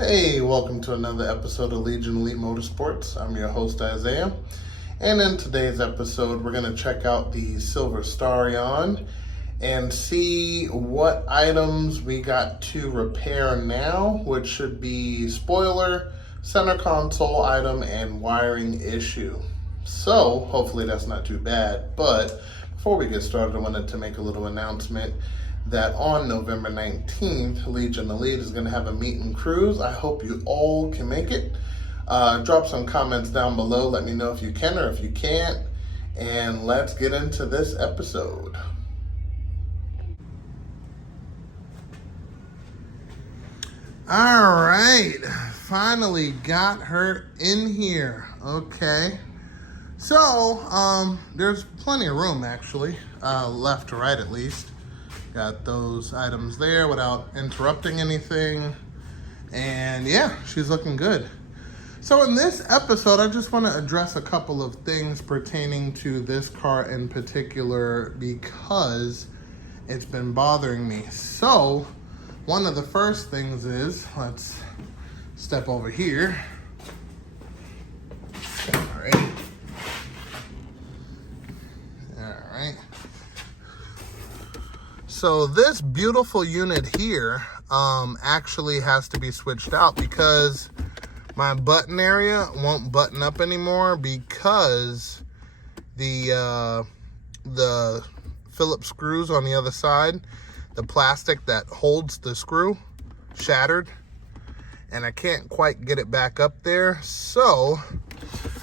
Hey, welcome to another episode of Legion Elite Motorsports. I'm your host, Isaiah. And in today's episode, we're going to check out the Silver Starion and see what items we got to repair now, which should be spoiler, center console item, and wiring issue. So, hopefully that's not too bad. But before we get started, I wanted to make a little announcement that on November 19th, Legion Elite is going to have a meet and cruise. I hope you all can make it. Drop some comments down below. Let me know if you can or if you can't. And let's get into this episode. All right, finally got her in here. Okay. So, there's plenty of room actually, left to right at least. Got those items there without interrupting anything. And yeah, she's looking good. So in this episode, I just want to address a couple of things pertaining to this car in particular because it's been bothering me. So one of the first things is, let's step over here. All right. So this beautiful unit here actually has to be switched out because my button area won't button up anymore because the Phillips screws on the other side, the plastic that holds the screw, shattered, and I can't quite get it back up there. So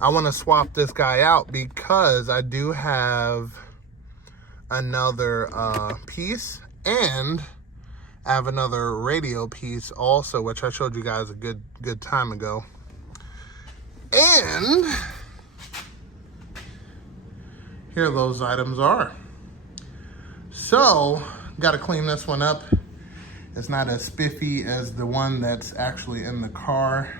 I want to swap this guy out because I do have another piece, and I have another radio piece also, which I showed you guys a good time ago. And here those items are. So got to clean this one up. It's not as spiffy as the one that's actually in the car,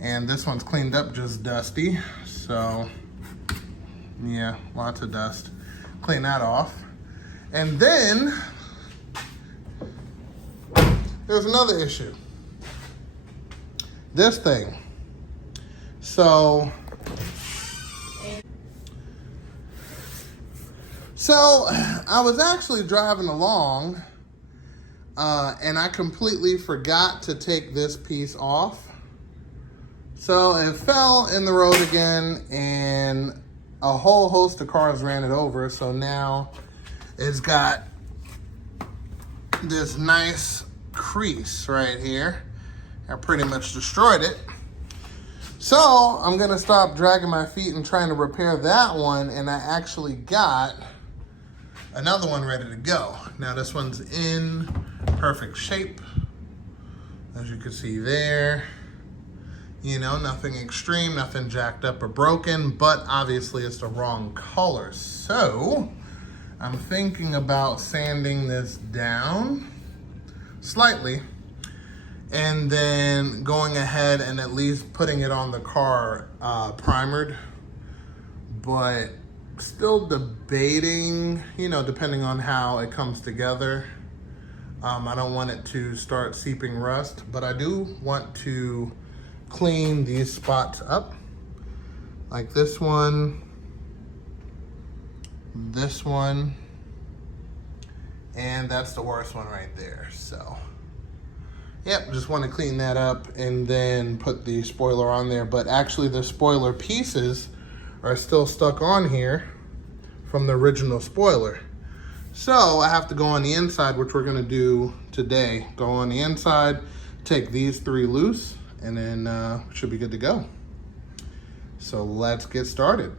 and this one's cleaned up, just dusty. So yeah, lots of dust. Clean that off. And then there's another issue. This thing. So I was actually driving along and I completely forgot to take this piece off. So it fell in the road again, and a whole host of cars ran it over. So now it's got this nice crease right here. I pretty much destroyed it. So I'm gonna stop dragging my feet and trying to repair that one. And I actually got another one ready to go. Now this one's in perfect shape, as you can see there. You know, nothing extreme, nothing jacked up or broken, but obviously it's the wrong color. So I'm thinking about sanding this down slightly and then going ahead and at least putting it on the car primered, but still debating, you know, depending on how it comes together. I don't want it to start seeping rust, but I do want to clean these spots up, like this one, and that's the worst one right there. So yep, just want to clean that up and then put the spoiler on there. But actually the spoiler pieces are still stuck on here from the original spoiler. So I have to go on the inside, which we're gonna do today. Go on the inside, take these three loose, and then should be good to go. So let's get started.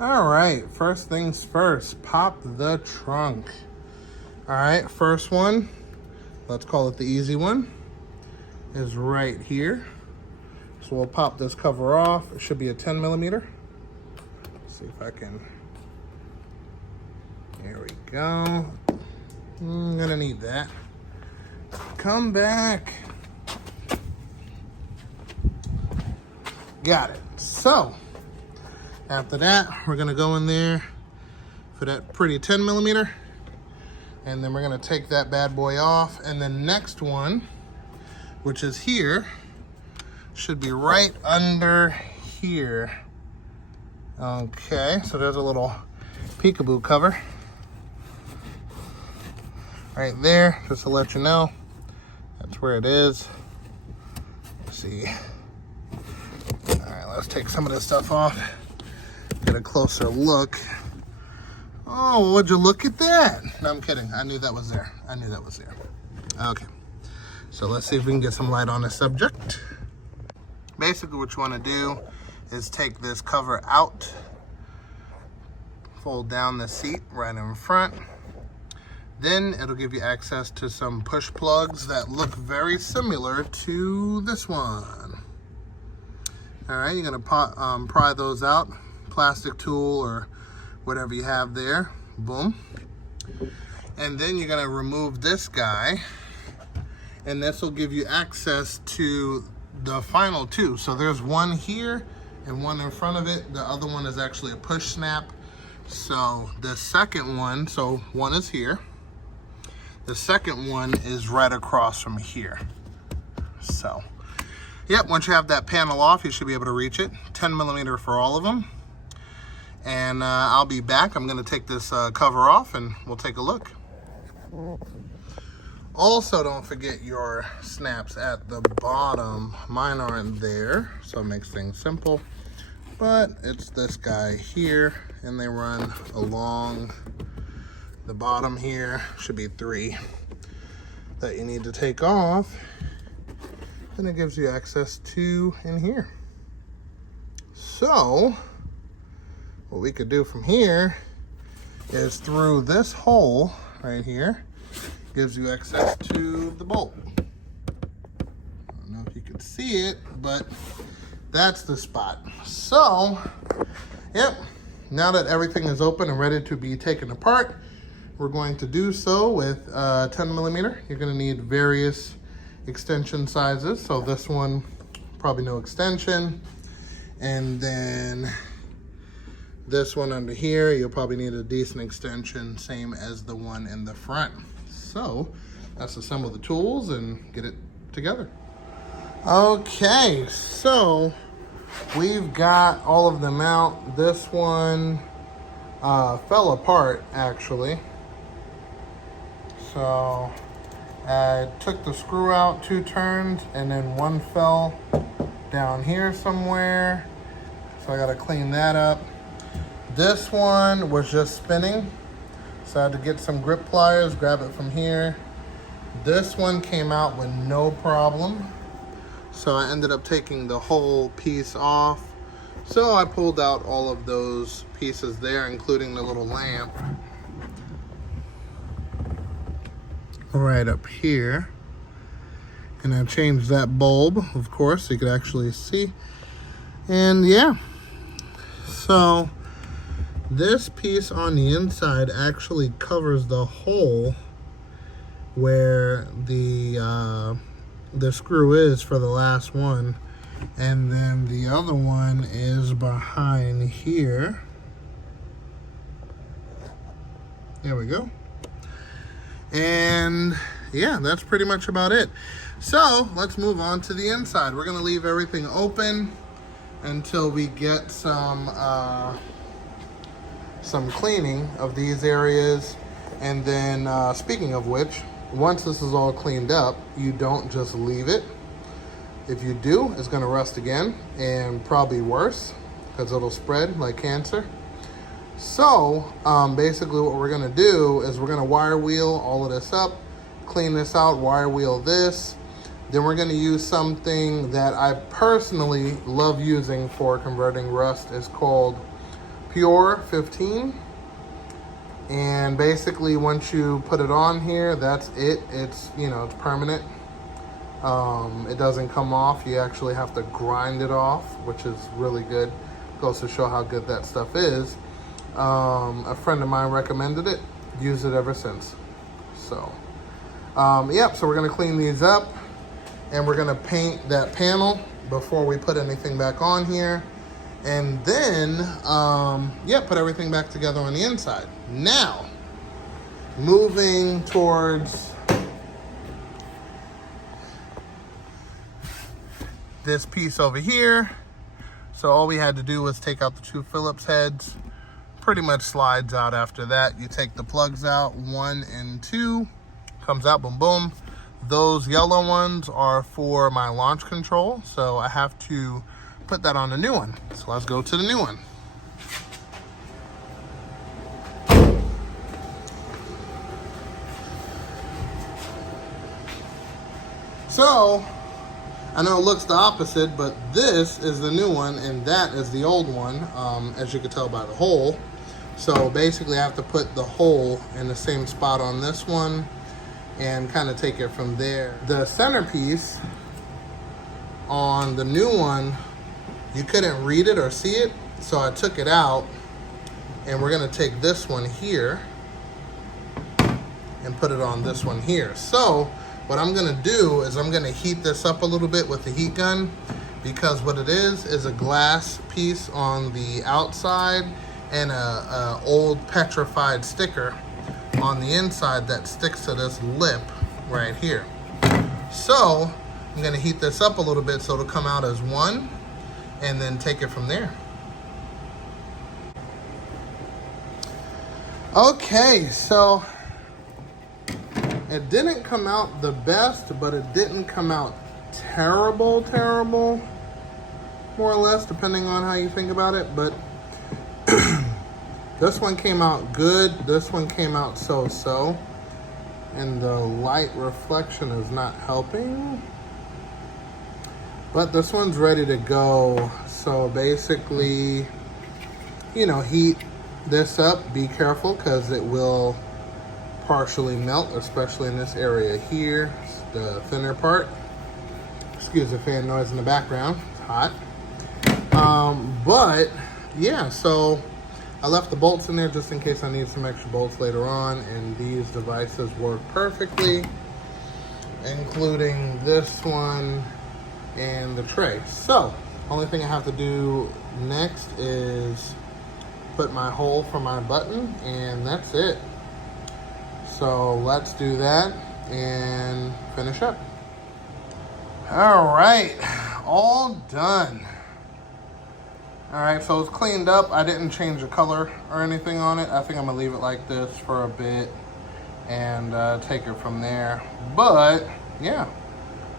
All right, first things first, pop the trunk. All right, first one, let's call it the easy one, is right here. So we'll pop this cover off. It should be a 10 millimeter. Let's see if I can, there we go. I'm gonna need that. Come back. Got it. So after that, we're gonna go in there for that pretty 10 millimeter, and then we're gonna take that bad boy off. And the next one which is here. Should be right under here. Okay, so there's a little peekaboo cover right there, just to let you know. That's where it is. Let's see. All right, let's take some of this stuff off. Get a closer look. Oh, would you look at that? No, I'm kidding. I knew that was there. I knew that was there. Okay, so let's see if we can get some light on the subject. Basically what you want to do is take this cover out, fold down the seat right in front. Then it'll give you access to some push plugs that look very similar to this one. All right, you're gonna pry those out, plastic tool or whatever you have there, boom. And then you're gonna remove this guy, and this will give you access to the final two. So there's one here and one in front of it. The other one is actually a push snap. So the second one, so one is here. The second one is right across from here. So, yep, once you have that panel off, you should be able to reach it. 10 millimeter for all of them. And I'll be back. I'm gonna take this cover off and we'll take a look. Also, don't forget your snaps at the bottom. Mine aren't there, so it makes things simple. But it's this guy here, and they run along the bottom here. Should be 3 that you need to take off. And it gives you access to in here. So, what we could do from here is through this hole right here, gives you access to the bolt. I don't know if you can see it, but that's the spot. So, yep, now that everything is open and ready to be taken apart, we're going to do so with 10 millimeter. You're gonna need various extension sizes. So this one, probably no extension. And then this one under here, you'll probably need a decent extension, same as the one in the front. So let's assemble the tools and get it together. Okay, so we've got all of them out. This one fell apart actually. So I took the screw out 2 turns and then one fell down here somewhere. So I gotta clean that up. This one was just spinning. So I had to get some grip pliers, grab it from here. This one came out with no problem. So I ended up taking the whole piece off. So I pulled out all of those pieces there, including the little lamp. Right up here. And I changed that bulb, of course, so you could actually see. And yeah, so this piece on the inside actually covers the hole where the screw is for the last one. And then the other one is behind here. There we go. And yeah, that's pretty much about it. So let's move on to the inside. We're gonna leave everything open until we get some cleaning of these areas. And then speaking of which, once this is all cleaned up, you don't just leave it. If you do, it's gonna rust again and probably worse because it'll spread like cancer. So basically what we're gonna do is we're gonna wire wheel all of this up, clean this out, wire wheel this. Then we're gonna use something that I personally love using for converting rust. It's called Pure 15. And basically once you put it on here, that's it. It's, you know, it's permanent. It doesn't come off. You actually have to grind it off, which is really good. Goes to show how good that stuff is. A friend of mine recommended it. Used it ever since. So, yep, so we're gonna clean these up and we're gonna paint that panel before we put anything back on here. And then, yeah, put everything back together on the inside. Now, moving towards this piece over here. So all we had to do was take out the 2 Phillips heads. Pretty much slides out after that. You take the plugs out, 1 and 2, comes out, boom, boom. Those yellow ones are for my launch control, so I have to put that on the new one. So let's go to the new one. So, I know it looks the opposite, but this is the new one and that is the old one, as you can tell by the hole. So basically I have to put the hole in the same spot on this one and kind of take it from there. The centerpiece on the new one, you couldn't read it or see it, so I took it out, and we're gonna take this one here and put it on this one here. So what I'm gonna do is I'm gonna heat this up a little bit with the heat gun, because what it is a glass piece on the outside and a old petrified sticker on the inside that sticks to this lip right here. So I'm gonna heat this up a little bit so it'll come out as one, and then take it from there. Okay, so it didn't come out the best, but it didn't come out terrible, more or less, depending on how you think about it. But this one came out good, this one came out so-so, and the light reflection is not helping. But this one's ready to go. So basically, you know, heat this up, be careful, because it will partially melt, especially in this area here, the thinner part. Excuse the fan noise in the background, it's hot. But yeah, so I left the bolts in there just in case I need some extra bolts later on, and these devices work perfectly, including this one and the tray. So only thing I have to do next is put my hole for my button, and that's it. So let's do that and finish up. All right, all done. All right, so it's cleaned up. I didn't change the color or anything on it. I think I'm gonna leave it like this for a bit and take it from there. But yeah,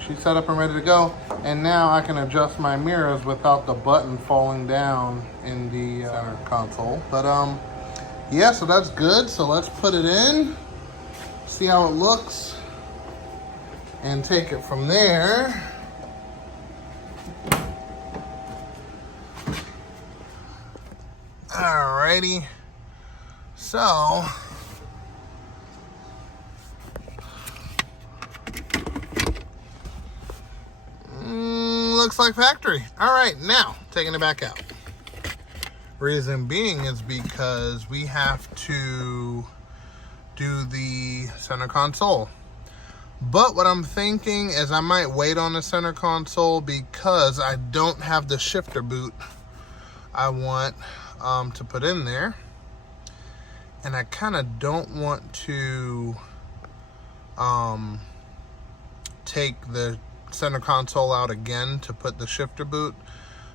she's set up and ready to go. And now I can adjust my mirrors without the button falling down in the center console. But yeah, so that's good. So let's put it in, see how it looks, and take it from there. Alrighty, so looks like factory. All right, now taking it back out. Reason being is because we have to do the center console. But what I'm thinking is I might wait on the center console because I don't have the shifter boot I want to put in there, and I kind of don't want to take the center console out again to put the shifter boot.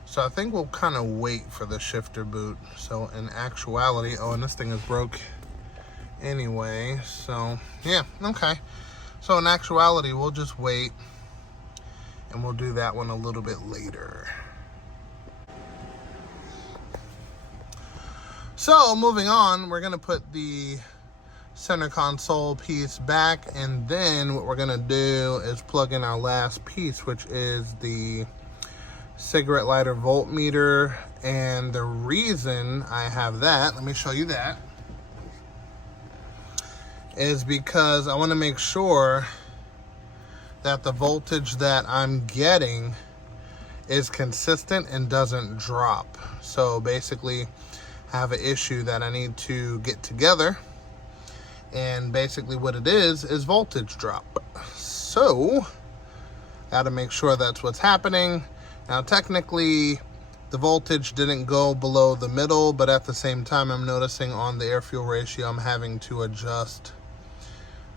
So I think we'll kind of wait for the shifter boot. So in actuality, oh, and this thing is broke anyway, so yeah, okay. So in actuality, we'll just wait and we'll do that one a little bit later. So moving on, we're gonna put the center console piece back, and then what we're gonna do is plug in our last piece, which is the cigarette lighter voltmeter. And the reason I have that, let me show you that, is because I want to make sure that the voltage that I'm getting is consistent and doesn't drop. So basically I have an issue that I need to get together, and basically what it is voltage drop. So got to make sure that's what's happening. Now technically the voltage didn't go below the middle, but at the same time I'm noticing on the air fuel ratio I'm having to adjust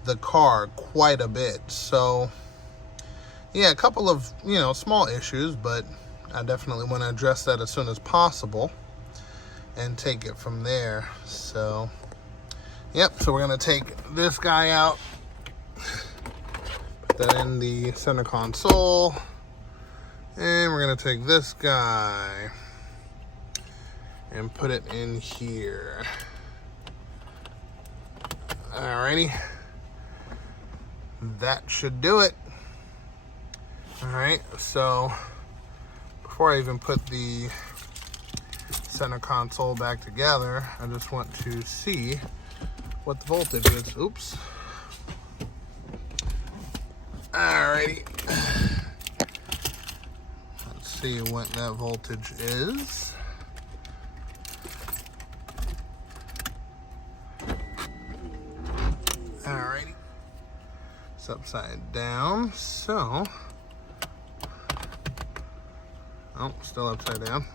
the car quite a bit. So yeah, a couple of, you know, small issues, but I definitely want to address that as soon as possible and take it from there. So, yep, so we're going to take this guy out, put that in the center console, and we're going to take this guy and put it in here. Alrighty, that should do it. Alright, so before I even put the center console back together, I just want to see what the voltage is. Oops. Alrighty. Let's see what that voltage is. Alrighty. It's upside down, so... Oh, still upside down.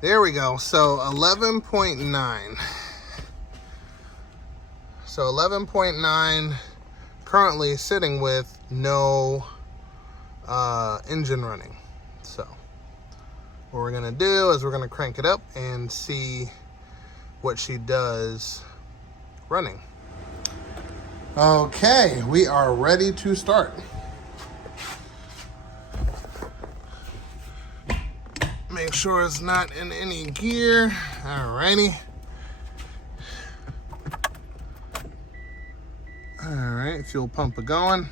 There we go. So 11.9. So 11.9 currently sitting with no engine running. So what we're gonna do is we're gonna crank it up and see what she does running. Okay, we are ready to start. Make sure it's not in any gear. Alrighty. Alright, fuel pump going.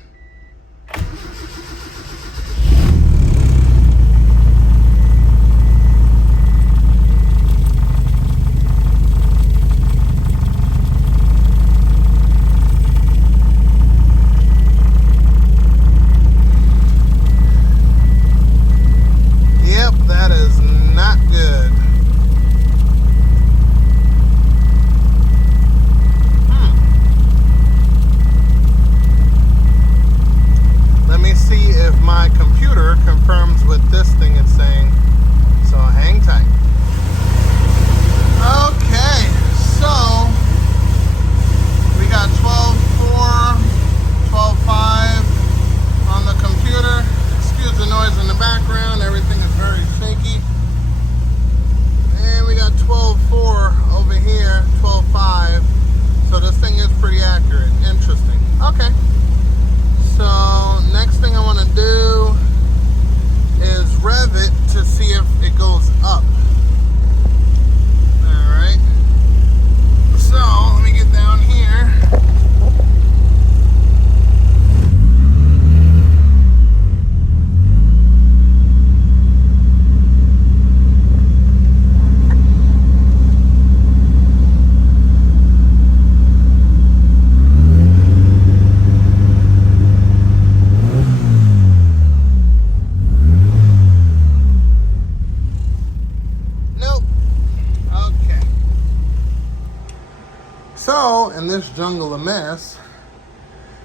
So, in this jungle of mess,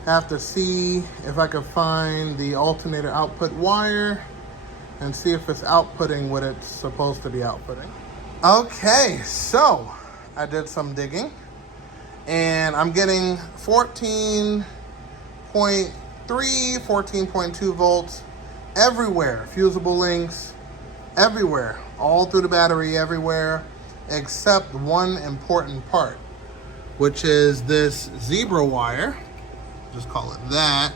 I have to see if I can find the alternator output wire and see if it's outputting what it's supposed to be outputting. Okay, so I did some digging and I'm getting 14.3, 14.2 volts everywhere. Fusible links everywhere, all through the battery, everywhere, except one important part, which is this zebra wire. Just call it that.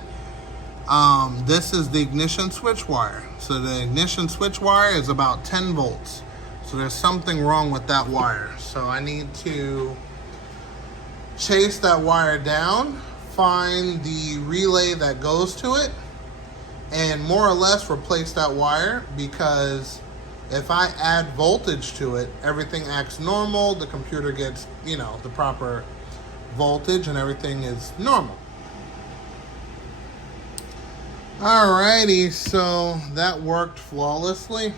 This is the ignition switch wire. So the ignition switch wire is about 10 volts. So there's something wrong with that wire. So I need to chase that wire down, find the relay that goes to it, and more or less replace that wire, because if I add voltage to it, everything acts normal, the computer gets, the proper voltage and everything is normal. Alrighty, so that worked flawlessly.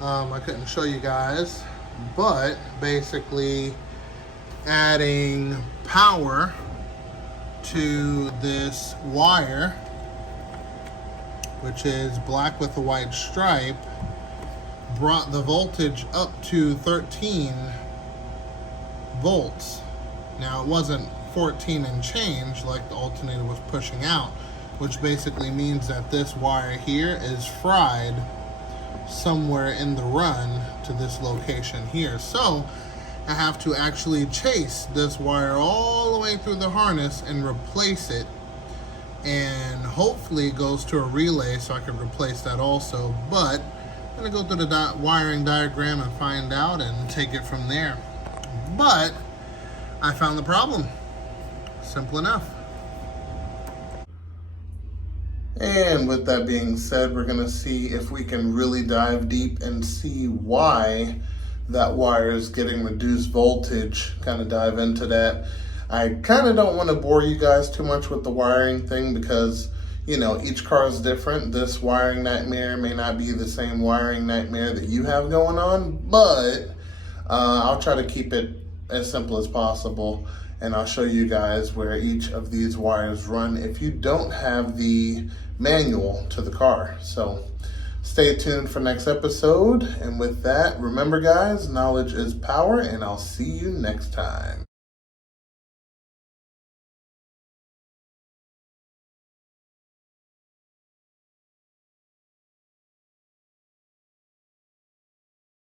I couldn't show you guys, but basically adding power to this wire, which is black with a white stripe, brought the voltage up to 13 volts. Now, it wasn't 14 and change, like the alternator was pushing out, which basically means that this wire here is fried somewhere in the run to this location here. So I have to actually chase this wire all the way through the harness and replace it, and hopefully it goes to a relay so I can replace that also. But I'm gonna go through the wiring diagram and find out and take it from there. But I found the problem. Simple enough. And with that being said, we're gonna see if we can really dive deep and see why that wire is getting reduced voltage, kind of dive into that. I kind of don't want to bore you guys too much with the wiring thing because, you know, each car is different. This wiring nightmare may not be the same wiring nightmare that you have going on, but I'll try to keep it as simple as possible, and I'll show you guys where each of these wires run if you don't have the manual to the car. So stay tuned for next episode, and with that, remember guys, knowledge is power, and I'll see you next time.